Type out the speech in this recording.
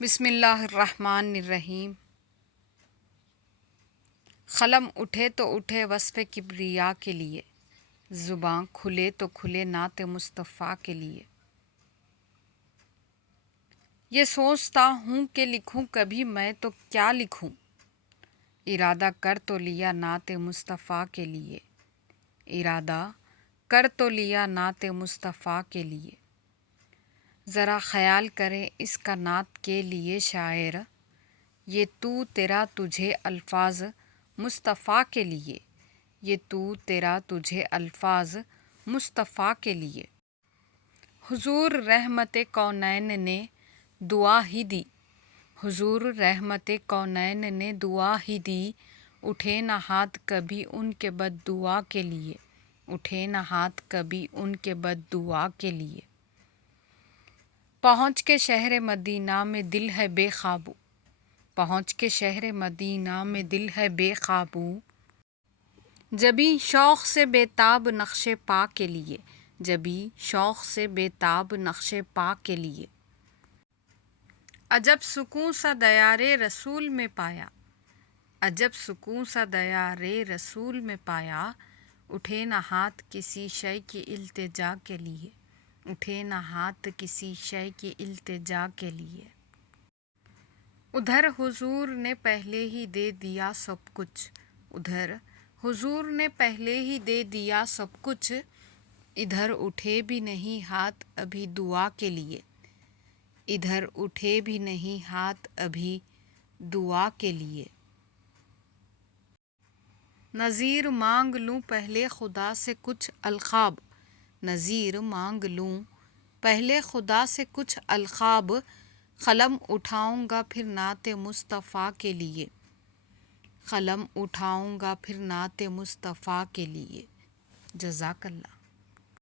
بسم اللہ الرحمن الرحیم۔ قلم اٹھے تو اٹھے وصف کبریا کے لیے، زباں کھلے تو کھلے نعت مصطفیٰ کے لیے۔ یہ سوچتا ہوں کہ لکھوں کبھی میں تو کیا لکھوں، ارادہ کر تو لیا نعت مصطفیٰ کے لیے، ارادہ کر تو لیا نعت مصطفیٰ کے لیے۔ ذرا خیال کرے اس کا نعت کے لیے شاعر، یہ تو تیرا تجھے الفاظ مصطفیٰ کے لیے، یہ تو تیرا تجھے الفاظ مصطفیٰ کے لیے۔ حضور رحمت کونین نے دعا ہی دی، حضور رحمت کونین نے دعا ہی دی، اٹھے نہ ہاتھ کبھی ان کے بد دعا کے لیے، اٹھے نہ ہاتھ کبھی ان کے بد دعا کے لیے۔ پہنچ کے شہر مدینہ میں دل ہے بے قابو، پہنچ کے شہر مدینہ میں دل ہے بے قابو، جبیں شوق سے بے تاب نقش پا کے لیے، جبیں شوق سے بے تاب نقش پا کے لیے۔ عجب سکوں سا دیار رسول میں پایا، عجب سکوں سا دیار رسول میں پایا، اٹھے نہ ہاتھ کسی شے کی التجا کے لیے، اٹھے نہ ہاتھ کسی شے کی التجا کے لیے۔ ادھر حضور نے پہلے ہی دے دیا سب کچھ، ادھر حضور نے پہلے ہی دے دیا سب کچھ، ادھر اٹھے بھی نہیں ہاتھ ابھی دعا کے لیے، ادھر اٹھے بھی نہیں ہاتھ ابھی دعا کے لیے۔ نظیر مانگ لوں پہلے خدا سے کچھ القاب، نظیر مانگ لوں پہلے خدا سے کچھ القاب، قلم اٹھاؤں گا پھر نعت مصطفیٰ کے لیے، قلم اٹھاؤں گا پھر نعت مصطفیٰ کے لیے۔ جزاک اللہ۔